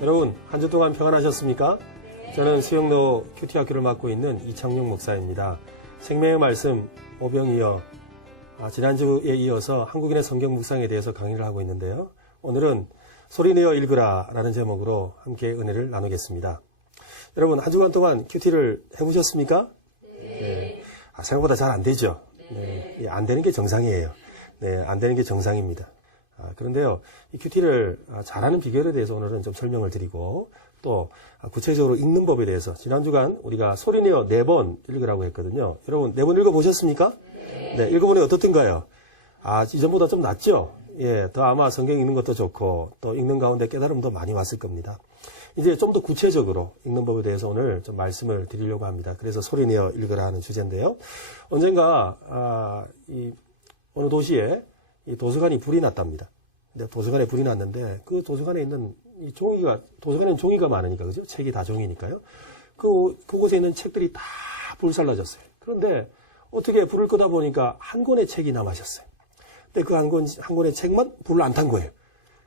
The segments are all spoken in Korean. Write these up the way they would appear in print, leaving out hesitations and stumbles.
여러분, 한 주 동안 평안하셨습니까? 저는 수영로 큐티학교를 맡고 있는 이창용 목사입니다. 생명의 말씀 오병이어 지난주에 이어서 한국인의 성경 묵상에 대해서 강의를 하고 있는데요. 오늘은 소리내어 읽으라 라는 제목으로 함께 은혜를 나누겠습니다. 여러분, 한 주간 동안 큐티를 해보셨습니까? 네. 생각보다 잘 안 되죠? 네. 안 되는 게 정상이에요. 네, 안 되는 게 정상입니다. 그런데요, 이 큐티를 잘하는 비결에 대해서 오늘은 좀 설명을 드리고, 또 구체적으로 읽는 법에 대해서 지난주간 우리가 소리내어 4번 읽으라고 했거든요. 여러분 4번 읽어보셨습니까? 네, 읽어보니 어떻던가요? 이전보다 좀 낫죠? 예, 더 아마 성경 읽는 것도 좋고 또 읽는 가운데 깨달음도 많이 왔을 겁니다. 이제 좀 더 구체적으로 읽는 법에 대해서 오늘 좀 말씀을 드리려고 합니다. 그래서 소리내어 읽으라 하는 주제인데요. 언젠가 어느 도시에 이 도서관이 불이 났답니다. 근데 도서관에 불이 났는데 그 도서관에 있는 이 도서관에는 종이가 많으니까, 그죠? 책이 다 종이니까요. 그곳에 있는 책들이 다 불살라졌어요. 그런데 어떻게 불을 끄다 보니까 한 권의 책이 남아졌어요. 근데 그 한 권의 책만 불을 안 탄 거예요.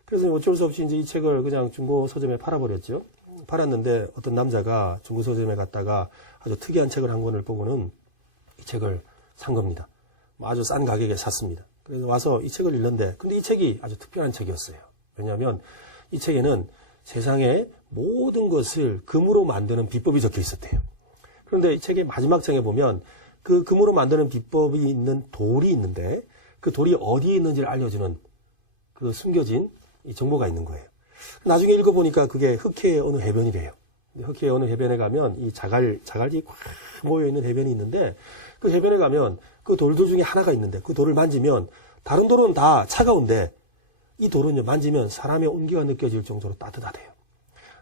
그래서 어쩔 수 없이 이제 이 책을 그냥 중고 서점에 팔아버렸죠. 팔았는데 어떤 남자가 중고 서점에 갔다가 아주 특이한 책을 한 권을 보고는 이 책을 산 겁니다. 아주 싼 가격에 샀습니다. 그래서 와서 이 책을 읽는데, 근데 이 책이 아주 특별한 책이었어요. 왜냐하면 이 책에는 세상의 모든 것을 금으로 만드는 비법이 적혀 있었대요. 그런데 이 책의 마지막 장에 보면 그 금으로 만드는 비법이 있는 돌이 있는데 그 돌이 어디에 있는지를 알려주는 그 숨겨진 이 정보가 있는 거예요. 나중에 읽어보니까 그게 흑해의 어느 해변이래요. 흑해의 어느 해변에 가면 이 자갈이 꽉 모여있는 해변이 있는데 그 해변에 가면 그 돌들 중에 하나가 있는데 그 돌을 만지면 다른 돌은 다 차가운데 이 돌은요, 만지면 사람의 온기가 느껴질 정도로 따뜻하대요.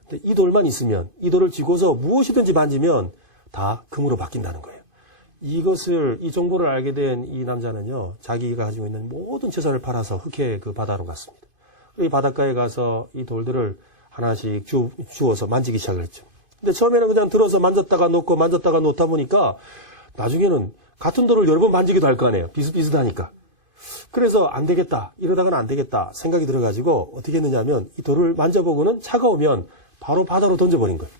근데 이 돌만 있으면, 이 돌을 쥐고서 무엇이든지 만지면 다 금으로 바뀐다는 거예요. 이 정보를 알게 된 이 남자는요, 자기가 가지고 있는 모든 재산을 팔아서 흑해 그 바다로 갔습니다. 이 바닷가에 가서 이 돌들을 하나씩 주워서 만지기 시작을 했죠. 근데 처음에는 그냥 들어서 만졌다가 놓다 보니까 나중에는 같은 돌을 여러 번 만지기도 할 거 아니에요. 비슷비슷하니까. 그래서 안 되겠다. 이러다가는 안 되겠다. 생각이 들어가지고 어떻게 했느냐면 이 돌을 만져보고는 차가우면 바로 바다로 던져버린 거예요.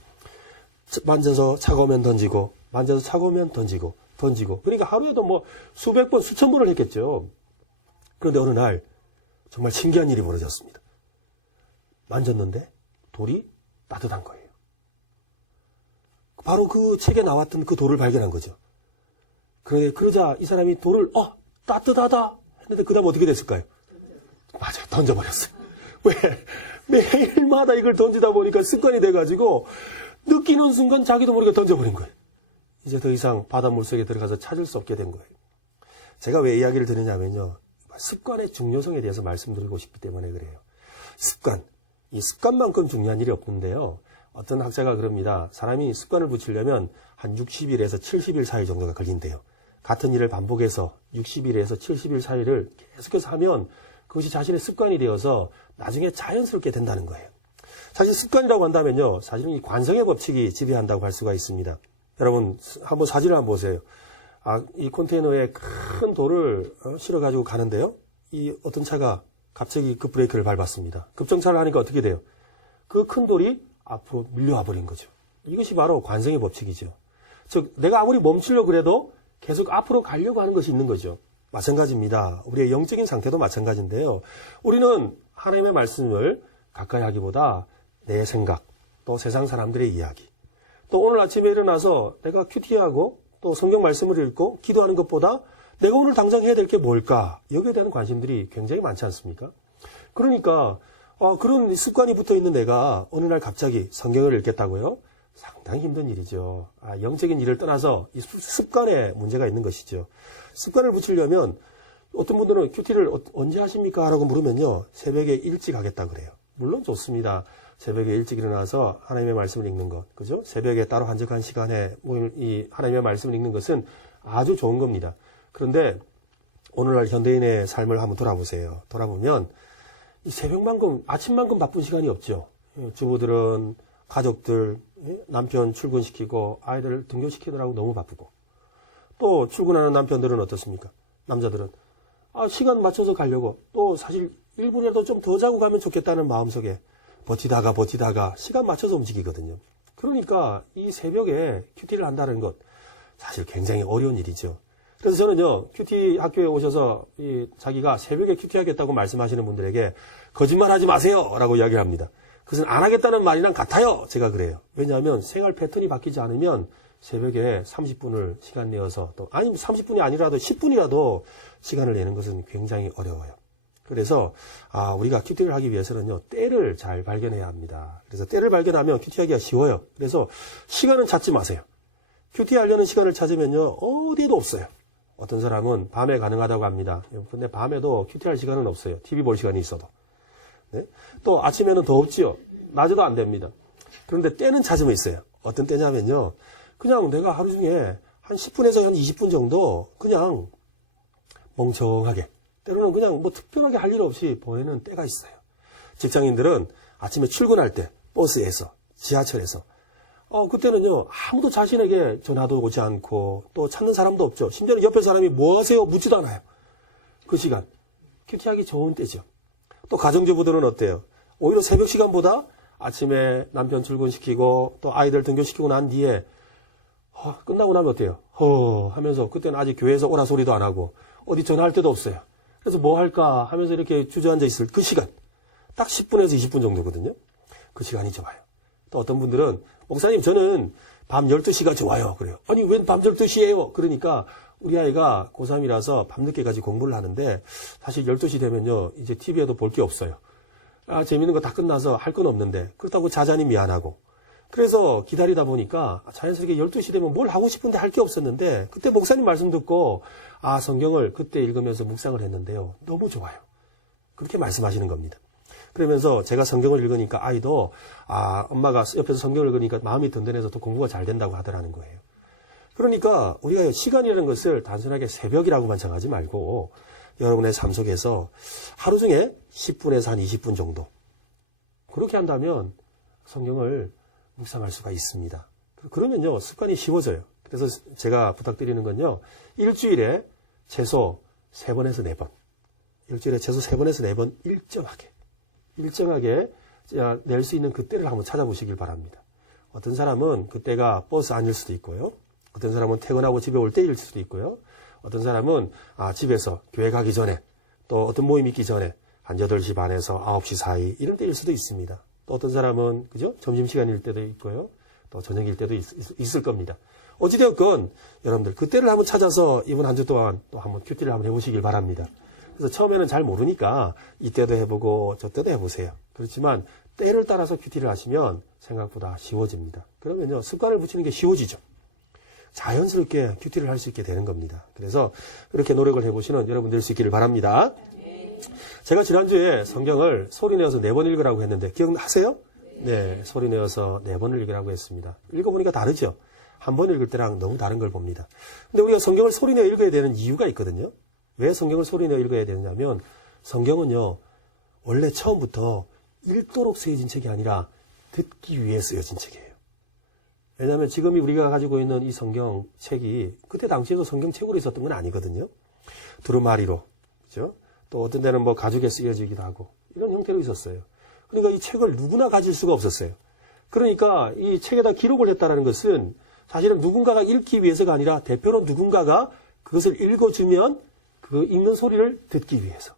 만져서 차가우면 던지고, 만져서 차가우면 던지고. 그러니까 하루에도 뭐 수백 번, 수천 번을 했겠죠. 그런데 어느 날 정말 신기한 일이 벌어졌습니다. 만졌는데 돌이 따뜻한 거예요. 바로 그 책에 나왔던 그 돌을 발견한 거죠. 그러자 이 사람이 돌을 따뜻하다 했는데 그 다음 어떻게 됐을까요? 맞아요. 던져버렸어요. 왜? 매일마다 이걸 던지다 보니까 습관이 돼가지고 느끼는 순간 자기도 모르게 던져버린 거예요. 이제 더 이상 바닷물 속에 들어가서 찾을 수 없게 된 거예요. 제가 왜 이야기를 드리냐면요. 습관의 중요성에 대해서 말씀드리고 싶기 때문에 그래요. 이 습관만큼 중요한 일이 없는데요. 어떤 학자가 그럽니다. 사람이 습관을 붙이려면 한 60일에서 70일 사이 정도가 걸린대요. 같은 일을 반복해서 60일에서 70일 사이를 계속해서 하면 그것이 자신의 습관이 되어서 나중에 자연스럽게 된다는 거예요. 사실 습관이라고 한다면요. 사실은 이 관성의 법칙이 지배한다고 할 수가 있습니다. 여러분 한번 사진을 한번 보세요. 이 컨테이너에 큰 돌을 실어가지고 가는데요. 이 어떤 차가 갑자기 급브레이크를 밟았습니다. 급정차를 하니까 어떻게 돼요? 그 큰 돌이 앞으로 밀려와 버린 거죠. 이것이 바로 관성의 법칙이죠. 즉 내가 아무리 멈추려고 그래도 계속 앞으로 가려고 하는 것이 있는 거죠. 마찬가지입니다. 우리의 영적인 상태도 마찬가지인데요. 우리는 하나님의 말씀을 가까이 하기보다 내 생각, 또 세상 사람들의 이야기, 또 오늘 아침에 일어나서 내가 큐티하고 또 성경 말씀을 읽고 기도하는 것보다 내가 오늘 당장 해야 될 게 뭘까? 여기에 대한 관심들이 굉장히 많지 않습니까? 그러니까 그런 습관이 붙어있는 내가 어느 날 갑자기 성경을 읽겠다고요? 상당히 힘든 일이죠. 영적인 일을 떠나서 이 습관에 문제가 있는 것이죠. 습관을 붙이려면 어떤 분들은 큐티를 언제 하십니까? 라고 물으면요. 새벽에 일찍 하겠다 그래요. 물론 좋습니다. 새벽에 일찍 일어나서 하나님의 말씀을 읽는 것. 그죠? 새벽에 따로 한적한 시간에 이 하나님의 말씀을 읽는 것은 아주 좋은 겁니다. 그런데 오늘날 현대인의 삶을 한번 돌아보세요. 돌아보면 이 새벽만큼, 아침만큼 바쁜 시간이 없죠. 주부들은 가족들, 남편 출근시키고 아이들 등교시키느라고 너무 바쁘고 또 출근하는 남편들은 어떻습니까? 남자들은 시간 맞춰서 가려고 또 사실 1분이라도 좀 더 자고 가면 좋겠다는 마음속에 버티다가 시간 맞춰서 움직이거든요. 그러니까 이 새벽에 큐티를 한다는 것 사실 굉장히 어려운 일이죠. 그래서 저는요, 큐티 학교에 오셔서 자기가 새벽에 큐티 하겠다고 말씀하시는 분들에게 거짓말하지 마세요! 라고 이야기를 합니다. 그것은 안 하겠다는 말이랑 같아요! 제가 그래요. 왜냐하면 생활 패턴이 바뀌지 않으면 새벽에 30분을 시간 내어서 아니면 30분이 아니라도 10분이라도 시간을 내는 것은 굉장히 어려워요. 그래서 우리가 큐티를 하기 위해서는요, 때를 잘 발견해야 합니다. 그래서 때를 발견하면 큐티하기가 쉬워요. 그래서 시간은 찾지 마세요. 큐티하려는 시간을 찾으면요, 어디에도 없어요. 어떤 사람은 밤에 가능하다고 합니다. 근데 밤에도 큐티할 시간은 없어요. TV 볼 시간이 있어도. 네? 또 아침에는 더 없지요. 낮에도 안 됩니다. 그런데 때는 찾으면 있어요. 어떤 때냐면요, 그냥 내가 하루 중에 한 10분에서 한 20분 정도 그냥 멍청하게, 때로는 그냥 뭐 특별하게 할 일 없이 보내는 때가 있어요. 직장인들은 아침에 출근할 때 버스에서, 지하철에서 그때는요, 아무도 자신에게 전화도 오지 않고, 또 찾는 사람도 없죠. 심지어는 옆에 사람이 뭐 하세요? 묻지도 않아요. 그 시간. 큐티하기 좋은 때죠. 또 가정주부들은 어때요? 오히려 새벽 시간보다 아침에 남편 출근시키고, 또 아이들 등교시키고 난 뒤에, 끝나고 나면 어때요? 하면서, 그때는 아직 교회에서 오라 소리도 안 하고, 어디 전화할 데도 없어요. 그래서 뭐 할까 하면서 이렇게 주저앉아 있을 그 시간. 딱 10분에서 20분 정도거든요. 그 시간이 좋아요. 또 어떤 분들은, 목사님, 저는 밤 12시가 좋아요. 그래요. 아니, 웬 밤 12시예요? 그러니까 우리 아이가 고3이라서 밤늦게까지 공부를 하는데 사실 12시 되면요, 이제 TV에도 볼 게 없어요. 재밌는 거 다 끝나서 할 건 없는데 그렇다고 자자니 미안하고. 그래서 기다리다 보니까 자연스럽게 12시 되면 뭘 하고 싶은데 할 게 없었는데 그때 목사님 말씀 듣고 성경을 그때 읽으면서 묵상을 했는데요. 너무 좋아요. 그렇게 말씀하시는 겁니다. 그러면서 제가 성경을 읽으니까 아이도 엄마가 옆에서 성경을 읽으니까 마음이 든든해서 더 공부가 잘 된다고 하더라는 거예요. 그러니까 우리가 시간이라는 것을 단순하게 새벽이라고만 정하지 말고 여러분의 삶 속에서 하루 중에 10분에서 한 20분 정도 그렇게 한다면 성경을 묵상할 수가 있습니다. 그러면요, 습관이 쉬워져요. 그래서 제가 부탁드리는 건요, 일주일에 최소 3번에서 4번, 일주일에 최소 3번에서 4번 일정하게 낼 수 있는 그때를 한번 찾아보시길 바랍니다. 어떤 사람은 그때가 버스 안일 수도 있고요. 어떤 사람은 퇴근하고 집에 올 때일 수도 있고요. 어떤 사람은 집에서 교회 가기 전에 또 어떤 모임 있기 전에 한 8시 반에서 9시 사이 이런 때일 수도 있습니다. 또 어떤 사람은 그죠? 점심시간일 때도 있고요. 또 저녁일 때도 있을 겁니다. 어찌되었건 여러분들 그때를 한번 찾아서 이번 한 주 동안 또 한번 큐티를 한번 해보시길 바랍니다. 그래서 처음에는 잘 모르니까 이때도 해보고 저때도 해보세요. 그렇지만 때를 따라서 큐티를 하시면 생각보다 쉬워집니다. 그러면요, 습관을 붙이는 게 쉬워지죠. 자연스럽게 큐티를 할 수 있게 되는 겁니다. 그래서 그렇게 노력을 해보시는 여러분 될 수 있기를 바랍니다. 제가 지난주에 성경을 소리내어서 4번 읽으라고 했는데 기억하세요? 네, 소리내어서 4번을 읽으라고 했습니다. 읽어보니까 다르죠? 한 번 읽을 때랑 너무 다른 걸 봅니다. 근데 우리가 성경을 소리내어 읽어야 되는 이유가 있거든요. 왜 성경을 소리내어 읽어야 되느냐면 성경은요, 원래 처음부터 읽도록 쓰여진 책이 아니라 듣기 위해 쓰여진 책이에요. 왜냐하면 지금 우리가 가지고 있는 이 성경책이 그때 당시에도 성경책으로 있었던 건 아니거든요. 두루마리로, 그죠? 또 어떤 데는 뭐 가죽에 쓰여지기도 하고 이런 형태로 있었어요. 그러니까 이 책을 누구나 가질 수가 없었어요. 그러니까 이 책에다 기록을 했다는 것은 사실은 누군가가 읽기 위해서가 아니라 대표로 누군가가 그것을 읽어주면 그 읽는 소리를 듣기 위해서.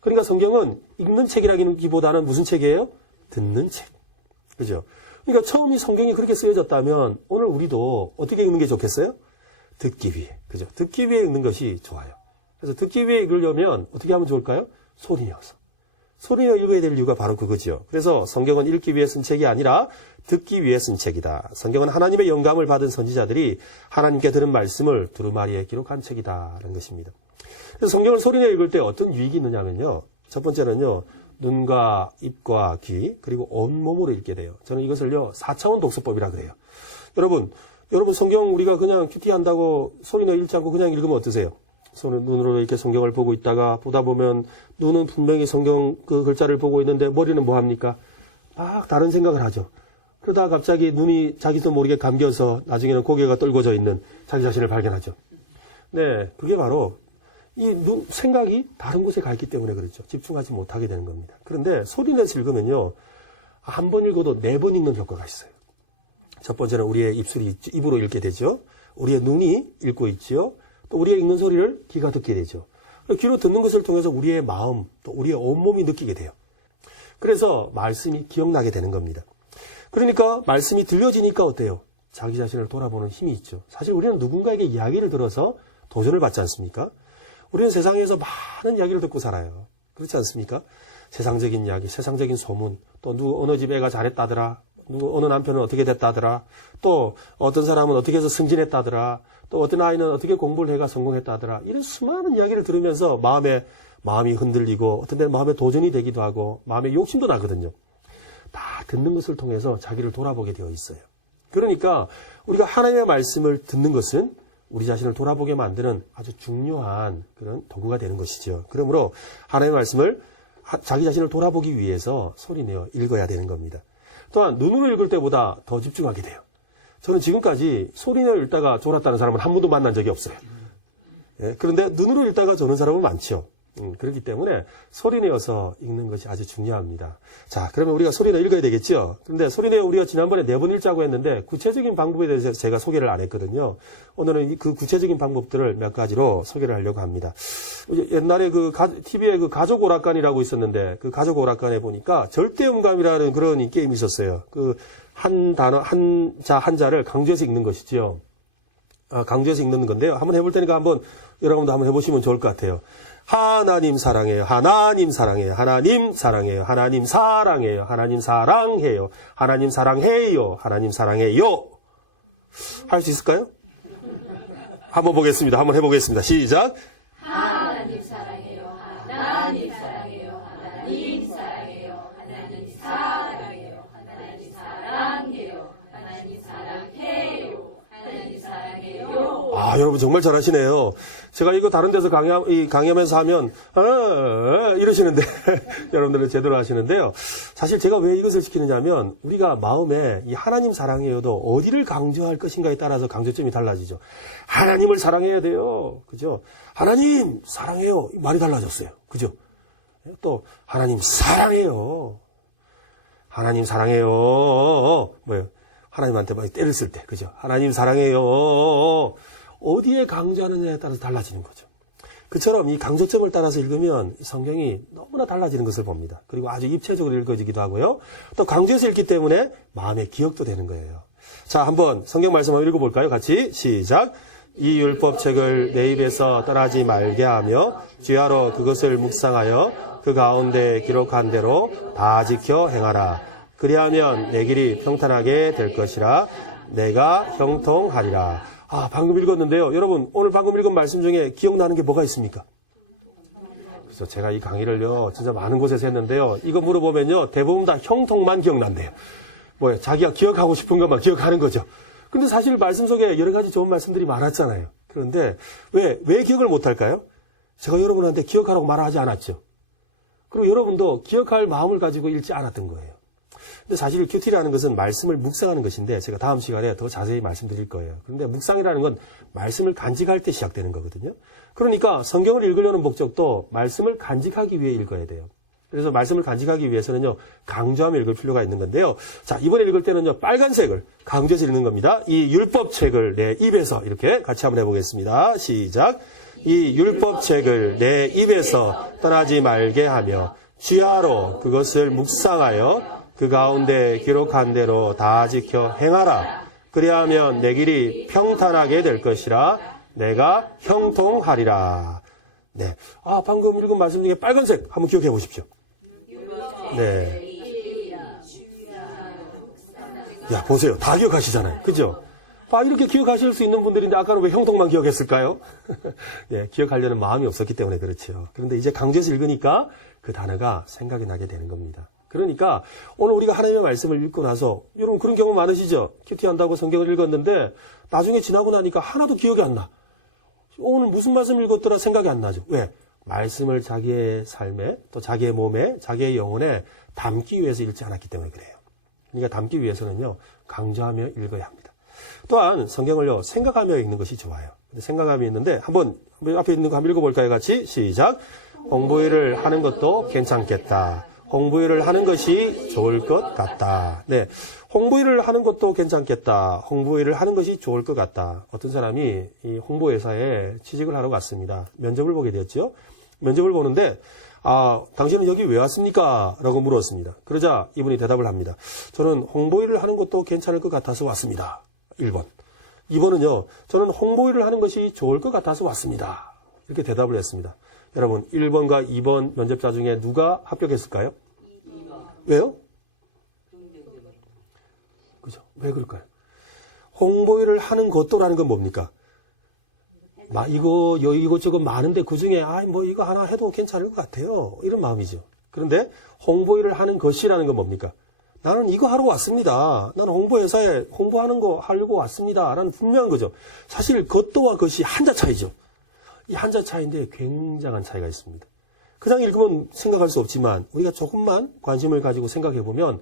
그러니까 성경은 읽는 책이라기보다는 무슨 책이에요? 듣는 책. 그죠? 그러니까 처음 이 성경이 그렇게 쓰여졌다면 오늘 우리도 어떻게 읽는 게 좋겠어요? 듣기 위해. 그죠? 듣기 위해 읽는 것이 좋아요. 그래서 듣기 위해 읽으려면 어떻게 하면 좋을까요? 소리내어서. 소리내어 읽어야 될 이유가 바로 그거죠. 그래서 성경은 읽기 위해 쓴 책이 아니라 듣기 위해 쓴 책이다. 성경은 하나님의 영감을 받은 선지자들이 하나님께 들은 말씀을 두루마리에 기록한 책이다라는 것입니다. 그래서 성경을 소리내어 읽을 때 어떤 유익이 있느냐면요. 첫 번째는요. 눈과 입과 귀 그리고 온몸으로 읽게 돼요. 저는 이것을요 4차원 독서법이라 그래요. 여러분 성경 우리가 그냥 큐티한다고 소리내어 읽지 않고 그냥 읽으면 어떠세요? 눈으로 이렇게 성경을 보고 있다가 보다 보면 눈은 분명히 성경 그 글자를 보고 있는데 머리는 뭐 합니까? 막 다른 생각을 하죠. 그러다가 갑자기 눈이 자기도 모르게 감겨서 나중에는 고개가 떨궈져 있는 자기 자신을 발견하죠. 네, 그게 바로 이 생각이 다른 곳에 가 있기 때문에 그렇죠. 집중하지 못하게 되는 겁니다. 그런데 소리내서 읽으면요. 한 번 읽어도 4번 읽는 효과가 있어요. 첫 번째는 우리의 입으로 읽게 되죠. 우리의 눈이 읽고 있죠. 또 우리의 읽는 소리를 귀가 듣게 되죠. 귀로 듣는 것을 통해서 우리의 마음, 또 우리의 온몸이 느끼게 돼요. 그래서 말씀이 기억나게 되는 겁니다. 그러니까 말씀이 들려지니까 어때요? 자기 자신을 돌아보는 힘이 있죠. 사실 우리는 누군가에게 이야기를 들어서 도전을 받지 않습니까? 우리는 세상에서 많은 이야기를 듣고 살아요. 그렇지 않습니까? 세상적인 이야기, 세상적인 소문, 또 어느 집 애가 잘했다더라, 어느 남편은 어떻게 됐다더라, 또 어떤 사람은 어떻게 해서 승진했다더라, 또 어떤 아이는 어떻게 공부를 해가 성공했다더라. 이런 수많은 이야기를 들으면서 마음이 흔들리고 어떤 때는 마음에 도전이 되기도 하고 마음에 욕심도 나거든요. 다 듣는 것을 통해서 자기를 돌아보게 되어 있어요. 그러니까 우리가 하나님의 말씀을 듣는 것은 우리 자신을 돌아보게 만드는 아주 중요한 그런 도구가 되는 것이죠. 그러므로 하나님의 말씀을 자기 자신을 돌아보기 위해서 소리내어 읽어야 되는 겁니다. 또한 눈으로 읽을 때보다 더 집중하게 돼요. 저는 지금까지 소리내어 읽다가 졸았다는 사람은 한 번도 만난 적이 없어요. 예, 그런데 눈으로 읽다가 조는 사람은 많죠. 그렇기 때문에 소리내어서 읽는 것이 아주 중요합니다. 자, 그러면 우리가 소리내어 읽어야 되겠죠? 그런데 소리내어 우리가 지난번에 4번 읽자고 했는데 구체적인 방법에 대해서 제가 소개를 안 했거든요. 오늘은 그 구체적인 방법들을 몇 가지로 소개를 하려고 합니다. 옛날에 TV에 그 가족 오락관이라고 있었는데 그 가족 오락관에 보니까 절대음감이라는 그런 게임이 있었어요. 한 단어, 한자를 강조해서 읽는 것이죠. 강조해서 읽는 건데요. 한번 해볼 테니까 여러분도 한번 해보시면 좋을 것 같아요. 하나님 사랑해요. 하나님 사랑해요. 하나님 사랑해요. 하나님 사랑해요. 하나님 사랑해요. 하나님 사랑해요. 하나님 사랑해요. 할 수 있을까요? 한번 보겠습니다. 한번 해보겠습니다. 시작. 하나님 사랑해요. 하나님 사랑해요. 하나님 사랑해요. 하나님 사랑해요. 하나님 사랑해요. 하나님 사랑해요. 하나님 사랑해요. 여러분 정말 잘하시네요. 제가 이거 다른 데서 강의하면서 하면 이러시는데 여러분들은 제대로 하시는데요. 사실 제가 왜 이것을 시키느냐면 우리가 마음에 이 하나님 사랑해요도 어디를 강조할 것인가에 따라서 강조점이 달라지죠. 하나님을 사랑해야 돼요. 그죠? 하나님 사랑해요. 말이 달라졌어요. 그죠? 또 하나님 사랑해요. 하나님 사랑해요. 뭐예요? 하나님한테 막 때를 쓸 때. 그죠? 하나님 사랑해요. 어디에 강조하느냐에 따라서 달라지는 거죠. 그처럼 이 강조점을 따라서 읽으면 성경이 너무나 달라지는 것을 봅니다. 그리고 아주 입체적으로 읽어지기도 하고요. 또 강조해서 읽기 때문에 마음의 기억도 되는 거예요. 자, 한번 성경 말씀 한번 읽어볼까요? 같이 시작. 이 율법책을 내 입에서 떠나지 말게 하며 주야로 그것을 묵상하여 그 가운데 기록한 대로 다 지켜 행하라. 그리하면 내 길이 평탄하게 될 것이라. 내가 형통하리라. 방금 읽었는데요. 여러분, 오늘 방금 읽은 말씀 중에 기억나는 게 뭐가 있습니까? 그래서 제가 이 강의를요, 진짜 많은 곳에서 했는데요. 이거 물어보면요, 대부분 다 형통만 기억난대요. 자기가 기억하고 싶은 것만 기억하는 거죠. 근데 사실 말씀 속에 여러 가지 좋은 말씀들이 많았잖아요. 그런데 왜 기억을 못할까요? 제가 여러분한테 기억하라고 말하지 않았죠. 그리고 여러분도 기억할 마음을 가지고 읽지 않았던 거예요. 근데 사실 큐티라는 것은 말씀을 묵상하는 것인데 제가 다음 시간에 더 자세히 말씀드릴 거예요. 그런데 묵상이라는 건 말씀을 간직할 때 시작되는 거거든요. 그러니까 성경을 읽으려는 목적도 말씀을 간직하기 위해 읽어야 돼요. 그래서 말씀을 간직하기 위해서는요, 강조하며 읽을 필요가 있는 건데요. 자, 이번에 읽을 때는요, 빨간색을 강조해서 읽는 겁니다. 이 율법책을 내 입에서 이렇게 같이 한번 해보겠습니다. 시작. 이 율법책을 내 입에서 떠나지 말게 하며 주야로 그것을 묵상하여 그 가운데 기록한 대로 다 지켜 행하라. 그리하면 내 길이 평탄하게 될 것이라. 내가 형통하리라. 네. 방금 읽은 말씀 중에 빨간색 한번 기억해 보십시오. 네. 야, 보세요. 다 기억하시잖아요. 그죠? 이렇게 기억하실 수 있는 분들인데 아까는 왜 형통만 기억했을까요? 예, 기억하려는 마음이 없었기 때문에 그렇죠. 그런데 이제 강조해서 읽으니까 그 단어가 생각이 나게 되는 겁니다. 그러니까 오늘 우리가 하나님의 말씀을 읽고 나서 여러분 그런 경우 많으시죠? 큐티한다고 성경을 읽었는데 나중에 지나고 나니까 하나도 기억이 안 나. 오늘 무슨 말씀 읽었더라 생각이 안 나죠. 왜? 말씀을 자기의 삶에 또 자기의 몸에 자기의 영혼에 담기 위해서 읽지 않았기 때문에 그래요. 그러니까 담기 위해서는요, 강조하며 읽어야 합니다. 또한 성경을요, 생각하며 읽는 것이 좋아요. 생각하며 읽는데, 한번 앞에 있는 거 한번 읽어볼까요? 같이 시작. 공부일을 하는 것도 괜찮겠다. 홍보일을 하는 것이 좋을 것 같다. 네. 홍보일을 하는 것도 괜찮겠다. 홍보일을 하는 것이 좋을 것 같다. 어떤 사람이 이 홍보회사에 취직을 하러 갔습니다. 면접을 보게 되었죠. 면접을 보는데, 당신은 여기 왜 왔습니까? 라고 물었습니다. 그러자 이분이 대답을 합니다. 저는 홍보일을 하는 것도 괜찮을 것 같아서 왔습니다. 1번. 2번은요, 저는 홍보일을 하는 것이 좋을 것 같아서 왔습니다. 이렇게 대답을 했습니다. 여러분, 1번과 2번 면접자 중에 누가 합격했을까요? 2번. 왜요? 그죠? 왜 그럴까요? 홍보일을 하는 것도라는 건 뭡니까? 이것저것 많은데 그 중에, 이거 하나 해도 괜찮을 것 같아요. 이런 마음이죠. 그런데 홍보일을 하는 것이라는 건 뭡니까? 나는 이거 하러 왔습니다. 나는 홍보회사에 홍보하는 거 하려고 왔습니다. 라는 분명한 거죠. 사실 것도와 것이 한자 차이죠. 이 한자 차이인데 굉장한 차이가 있습니다. 그냥 읽으면 생각할 수 없지만 우리가 조금만 관심을 가지고 생각해 보면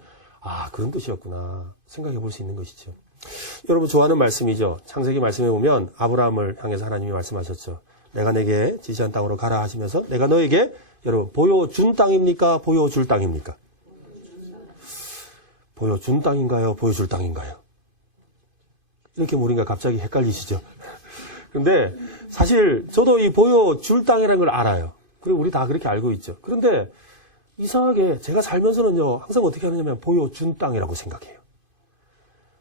그런 뜻이었구나 생각해 볼 수 있는 것이죠. 여러분 좋아하는 말씀이죠. 창세기 말씀해 보면 아브라함을 향해서 하나님이 말씀하셨죠. 내가 내게 지시한 땅으로 가라 하시면서 내가 너에게 여러분 보여준 땅입니까? 보여줄 땅입니까? 보여준 땅인가요? 보여줄 땅인가요? 이렇게 우리가 갑자기 헷갈리시죠? 근데 사실 저도 이 보여줄 땅이라는 걸 알아요. 그리고 우리 다 그렇게 알고 있죠. 그런데 이상하게 제가 살면서는요, 항상 어떻게 하느냐면 보여준 땅이라고 생각해요.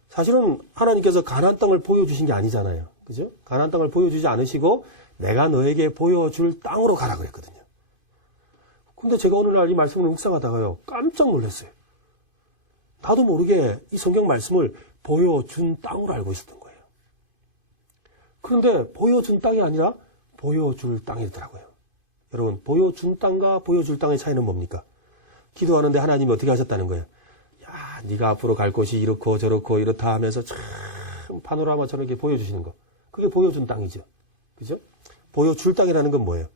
사실은 하나님께서 가나안 땅을 보여주신 게 아니잖아요. 그죠? 가나안 땅을 보여주지 않으시고 내가 너에게 보여줄 땅으로 가라 그랬거든요. 근데 제가 오늘날 이 말씀을 묵상하다가요, 깜짝 놀랐어요. 나도 모르게 이 성경 말씀을 보여준 땅으로 알고 있었던 거예요. 그런데 보여준 땅이 아니라 보여줄 땅이더라고요. 여러분, 보여준 땅과 보여줄 땅의 차이는 뭡니까? 기도하는데 하나님이 어떻게 하셨다는 거예요? 야, 네가 앞으로 갈 곳이 이렇고 저렇고 이렇다 하면서 참 파노라마처럼 이렇게 보여주시는 거. 그게 보여준 땅이죠. 그죠? 보여줄 땅이라는 건 뭐예요?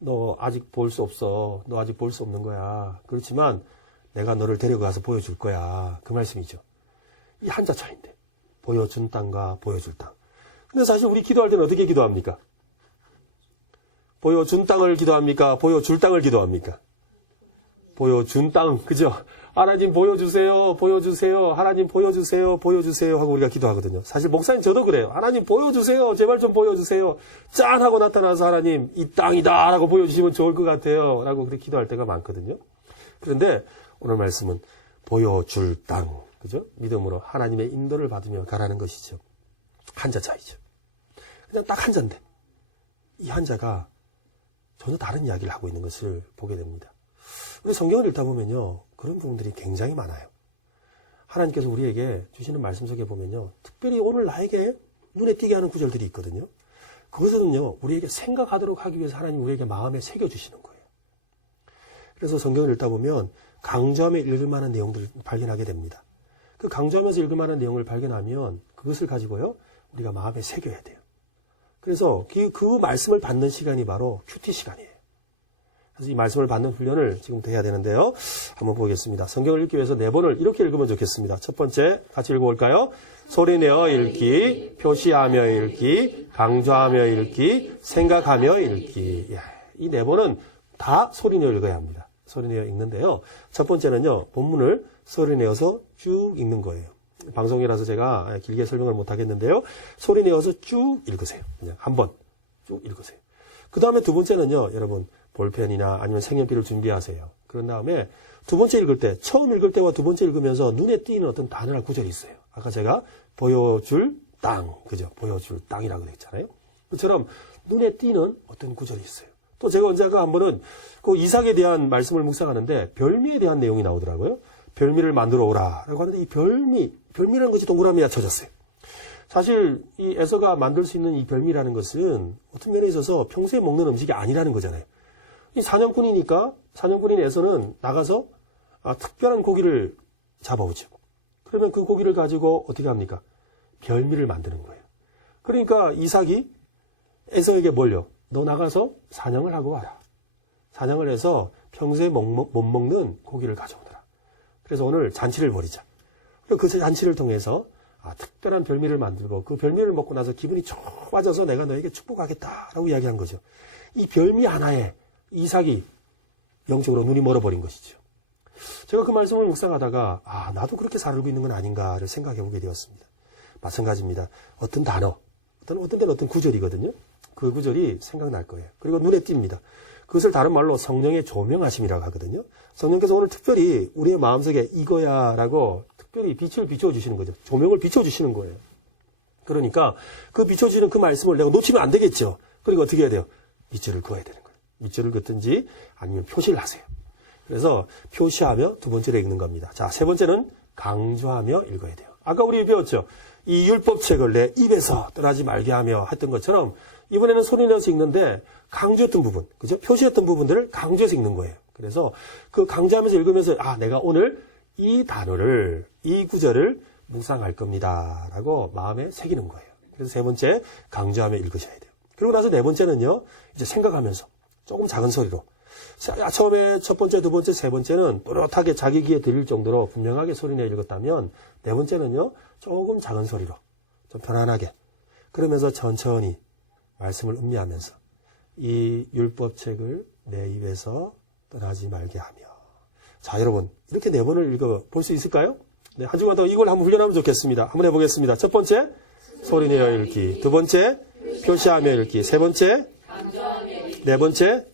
너 아직 볼 수 없어. 너 아직 볼 수 없는 거야. 그렇지만 내가 너를 데려가서 보여줄 거야. 그 말씀이죠. 이 한자 차이인데. 보여준 땅과 보여줄 땅. 근데 사실 우리 기도할 때는 어떻게 기도합니까? 보여준 땅을 기도합니까? 보여줄 땅을 기도합니까? 보여준 땅, 그죠? 하나님 보여주세요, 보여주세요, 하나님 보여주세요, 보여주세요 하고 우리가 기도하거든요. 사실 목사님 저도 그래요. 하나님 보여주세요, 제발 좀 보여주세요. 짠 하고 나타나서 하나님 이 땅이다 라고 보여주시면 좋을 것 같아요 라고 그렇게 기도할 때가 많거든요. 그런데 오늘 말씀은 보여줄 땅, 그죠? 믿음으로 하나님의 인도를 받으며 가라는 것이죠. 한자 차이죠. 그냥 딱 한자인데 이 한자가 전혀 다른 이야기를 하고 있는 것을 보게 됩니다. 우리 성경을 읽다 보면요, 그런 부분들이 굉장히 많아요. 하나님께서 우리에게 주시는 말씀 속에 보면요, 특별히 오늘 나에게 눈에 띄게 하는 구절들이 있거든요. 그것은요, 우리에게 생각하도록 하기 위해서 하나님 우리에게 마음에 새겨주시는 거예요. 그래서 성경을 읽다 보면 강조하며 읽을 만한 내용들을 발견하게 됩니다. 그 강조하면서 읽을 만한 내용을 발견하면 그것을 가지고요, 우리가 마음에 새겨야 돼요. 그래서 그 말씀을 받는 시간이 바로 큐티 시간이에요. 그래서 이 말씀을 받는 훈련을 지금부터 해야 되는데요. 한번 보겠습니다. 성경을 읽기 위해서 4번을 이렇게 읽으면 좋겠습니다. 첫 번째, 같이 읽어볼까요? 소리내어 읽기, 표시하며 읽기, 강조하며 읽기, 생각하며 읽기. 이 4번은 다 소리내어 읽어야 합니다. 소리내어 읽는데요. 첫 번째는요, 본문을 소리내어서 쭉 읽는 거예요. 방송이라서 제가 길게 설명을 못 하겠는데요. 소리내어서 쭉 읽으세요. 그냥 한번 쭉 읽으세요. 그 다음에 두 번째는요, 여러분, 볼펜이나 아니면 색연필을 준비하세요. 그런 다음에 두 번째 읽을 때, 처음 읽을 때와 두 번째 읽으면서 눈에 띄는 어떤 단어나 구절이 있어요. 아까 제가 보여줄 땅, 그죠? 보여줄 땅이라고 그랬잖아요. 그처럼 눈에 띄는 어떤 구절이 있어요. 또 제가 언젠가 한 번은 그 이삭에 대한 말씀을 묵상하는데 별미에 대한 내용이 나오더라고요. 별미를 만들어 오라 라고 하는데 이 별미라는 것이 동그라미에 쳐졌어요. 사실 이 에서가 만들 수 있는 이 별미라는 것은 어떤 면에 있어서 평소에 먹는 음식이 아니라는 거잖아요. 이 사냥꾼이니까 사냥꾼인 에서는 나가서 특별한 고기를 잡아오죠. 그러면 그 고기를 가지고 어떻게 합니까? 별미를 만드는 거예요. 그러니까 이삭이 에서에게 뭘요? 너 나가서 사냥을 하고 와라. 사냥을 해서 평소에 못 먹는 고기를 가져오더라. 그래서 오늘 잔치를 벌이자. 그리고 그 잔치를 통해서 특별한 별미를 만들고 그 별미를 먹고 나서 기분이 좋아져서 내가 너에게 축복하겠다라고 이야기한 거죠. 이 별미 하나에 이삭이 영적으로 눈이 멀어버린 것이죠. 제가 그 말씀을 묵상하다가 나도 그렇게 살고 있는 건 아닌가를 생각해 보게 되었습니다. 마찬가지입니다. 어떤 단어, 어떤 데는 어떤 구절이거든요. 그 구절이 생각날 거예요. 그리고 눈에 띕니다. 그것을 다른 말로 성령의 조명하심이라고 하거든요. 성령께서 오늘 특별히 우리의 마음속에 이거야라고 특별히 빛을 비춰주시는 거죠. 조명을 비춰주시는 거예요. 그러니까 그 비춰주시는 그 말씀을 내가 놓치면 안 되겠죠. 그리고 어떻게 해야 돼요? 밑줄을 그어야 되는 거예요. 밑줄을 긋든지 아니면 표시를 하세요. 그래서 표시하며 두 번째로 읽는 겁니다. 자, 세 번째는 강조하며 읽어야 돼요. 아까 우리 배웠죠. 이 율법책을 내 입에서 떠나지 말게 하며 했던 것처럼 이번에는 소리내서 읽는데 강조했던 부분, 그죠? 표시했던 부분들을 강조해서 읽는 거예요. 그래서 그 강조하면서 읽으면서 내가 오늘 이 단어를, 이 구절을 묵상할 겁니다. 라고 마음에 새기는 거예요. 그래서 세 번째, 강조하며 읽으셔야 돼요. 그리고 나서 네 번째는요, 이제 생각하면서 조금 작은 소리로. 처음에 첫 번째, 두 번째, 세 번째는 또렷하게 자기 귀에 들릴 정도로 분명하게 소리내 읽었다면 네 번째는요, 조금 작은 소리로, 좀 편안하게. 그러면서 천천히 말씀을 음미하면서 이 율법책을 내 입에서 떠나지 말게 하며. 자, 여러분, 이렇게 네 번을 읽어볼 수 있을까요? 네, 한 주간 더 이걸 한번 훈련하면 좋겠습니다. 한번 해보겠습니다. 첫 번째, 소리내어 읽기. 두 번째, 표시하며 읽기. 세 번째, 네 번째,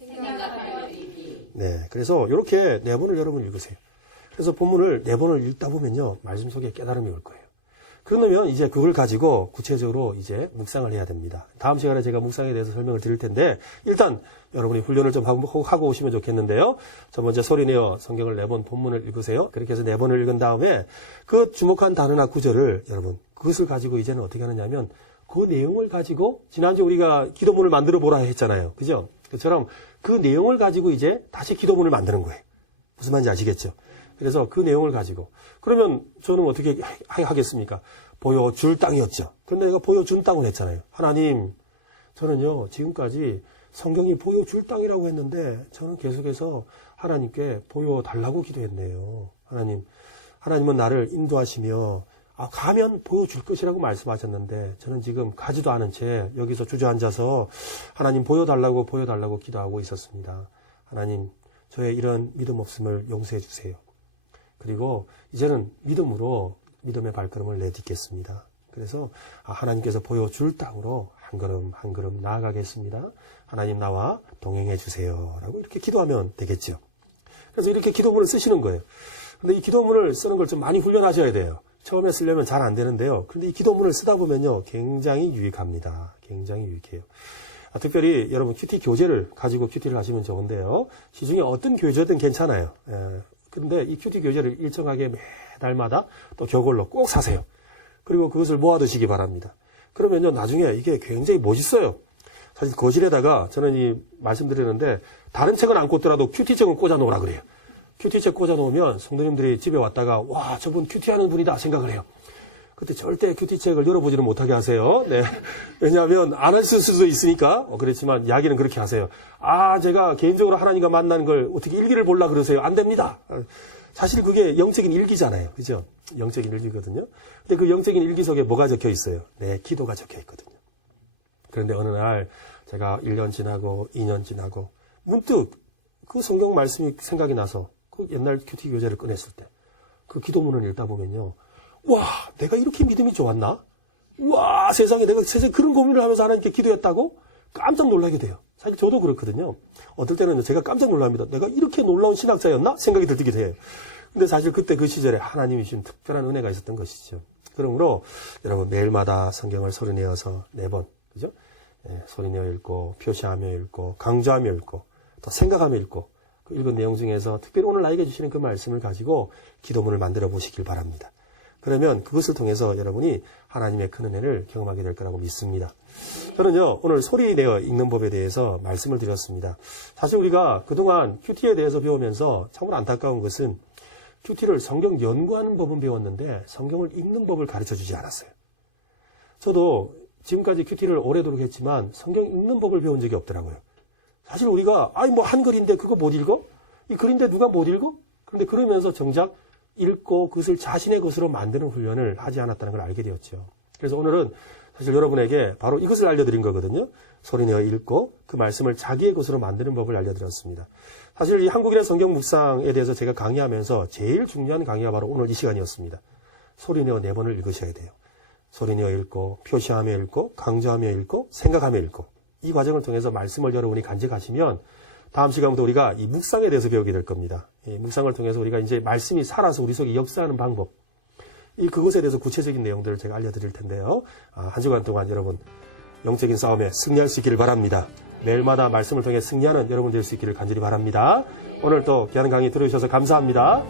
네, 그래서 이렇게 네 번을 여러분 읽으세요. 그래서 본문을 네 번을 읽다 보면요, 말씀 속에 깨달음이 올 거예요. 그러면 이제 그걸 가지고 구체적으로 이제 묵상을 해야 됩니다. 다음 시간에 제가 묵상에 대해서 설명을 드릴 텐데, 일단 여러분이 훈련을 좀 하고 오시면 좋겠는데요. 첫 번째 소리내어 성경을 네 번 본문을 읽으세요. 그렇게 해서 네 번을 읽은 다음에 그 주목한 단어나 구절을 여러분, 그것을 가지고 이제는 어떻게 하느냐면 그 내용을 가지고 지난주에 우리가 기도문을 만들어 보라 했잖아요. 그죠? 그처럼 그 내용을 가지고 이제 다시 기도문을 만드는 거예요. 무슨 말인지 아시겠죠? 그래서 그 내용을 가지고 그러면 저는 어떻게 하겠습니까? 보여줄 땅이었죠. 그런데 내가 보여준 땅을 했잖아요. 하나님, 저는요 지금까지 성경이 보여줄 땅이라고 했는데 저는 계속해서 하나님께 보여달라고 기도했네요. 하나님은 나를 인도하시며 가면 보여줄 것이라고 말씀하셨는데 저는 지금 가지도 않은 채 여기서 주저앉아서 하나님 보여달라고 기도하고 있었습니다. 하나님, 저의 이런 믿음 없음을 용서해 주세요. 그리고 이제는 믿음의 발걸음을 내딛겠습니다. 그래서 하나님께서 보여줄 땅으로 한 걸음 한 걸음 나아가겠습니다. 하나님 나와 동행해 주세요. 라고 이렇게 기도하면 되겠죠. 그래서 이렇게 기도문을 쓰시는 거예요. 근데 이 기도문을 쓰는 걸 좀 많이 훈련하셔야 돼요. 처음에 쓰려면 잘 안 되는데요. 그런데 이 기도문을 쓰다 보면요, 굉장히 유익합니다. 굉장히 유익해요. 특별히 여러분 큐티 교재를 가지고 큐티를 하시면 좋은데요. 시중에 어떤 교재든 괜찮아요. 그런데 이 큐티 교재를 일정하게 매달마다 또 교골로 꼭 사세요. 그리고 그것을 모아두시기 바랍니다. 그러면요, 나중에 이게 굉장히 멋있어요. 사실 거실에다가 저는 말씀드리는데 다른 책은 안 꽂더라도 큐티책은 꽂아 놓으라 그래요. 큐티책 꽂아 놓으면 성도님들이 집에 왔다가 와, 저분 큐티하는 분이다 생각을 해요. 그때 절대 큐티책을 열어보지는 못하게 하세요. 네. 왜냐하면 안 할 수도 있으니까. 그렇지만 이야기는 그렇게 하세요. 제가 개인적으로 하나님과 만나는 걸 어떻게 일기를 보려 그러세요? 안 됩니다. 사실 그게 영적인 일기잖아요. 그죠? 영적인 일기거든요. 근데 그 영적인 일기 속에 뭐가 적혀 있어요? 내 기도가 적혀 있거든요. 그런데 어느 날 제가 1년 지나고 2년 지나고 문득 그 성경 말씀이 생각이 나서 그 옛날 큐티 교재를 꺼냈을 때 그 기도문을 읽다 보면요. 와, 내가 이렇게 믿음이 좋았나? 와, 세상에 내가 그런 고민을 하면서 하나님께 기도했다고? 깜짝 놀라게 돼요. 사실 저도 그렇거든요. 어떨 때는 제가 깜짝 놀랍니다. 내가 이렇게 놀라운 신학자였나? 생각이 들기도 해요. 근데 사실 그때 그 시절에 하나님이 주신 특별한 은혜가 있었던 것이죠. 그러므로 여러분 매일마다 성경을 소리내어서 4번, 그죠? 소리내어 읽고, 표시하며 읽고, 강조하며 읽고, 또 생각하며 읽고, 그 읽은 내용 중에서 특별히 오늘 나에게 주시는 그 말씀을 가지고 기도문을 만들어 보시길 바랍니다. 그러면 그것을 통해서 여러분이 하나님의 큰 은혜를 경험하게 될 거라고 믿습니다. 저는요, 오늘 소리내어 읽는 법에 대해서 말씀을 드렸습니다. 사실 우리가 그동안 큐티에 대해서 배우면서 참으로 안타까운 것은 큐티를 성경 연구하는 법은 배웠는데 성경을 읽는 법을 가르쳐 주지 않았어요. 저도 지금까지 큐티를 오래도록 했지만 성경 읽는 법을 배운 적이 없더라고요. 사실 우리가 한글인데 그거 못 읽어? 이 글인데 누가 못 읽어? 그런데 그러면서 정작 읽고 그것을 자신의 것으로 만드는 훈련을 하지 않았다는 걸 알게 되었죠. 그래서 오늘은 사실 여러분에게 바로 이것을 알려드린 거거든요. 소리내어 읽고 그 말씀을 자기의 것으로 만드는 법을 알려드렸습니다. 사실 이 한국인의 성경 묵상에 대해서 제가 강의하면서 제일 중요한 강의가 바로 오늘 이 시간이었습니다. 소리내어 4번을 읽으셔야 돼요. 소리내어 읽고 표시하며 읽고 강조하며 읽고 생각하며 읽고 이 과정을 통해서 말씀을 여러분이 간직하시면 다음 시간부터 우리가 이 묵상에 대해서 배우게 될 겁니다. 이 묵상을 통해서 우리가 이제 말씀이 살아서 우리 속에 역사하는 방법 그것에 대해서 구체적인 내용들을 제가 알려드릴 텐데요. 한 주간 동안 여러분 영적인 싸움에 승리할 수 있기를 바랍니다. 매일마다 말씀을 통해 승리하는 여러분 될 수 있기를 간절히 바랍니다. 오늘 또 귀한 강의 들어주셔서 감사합니다.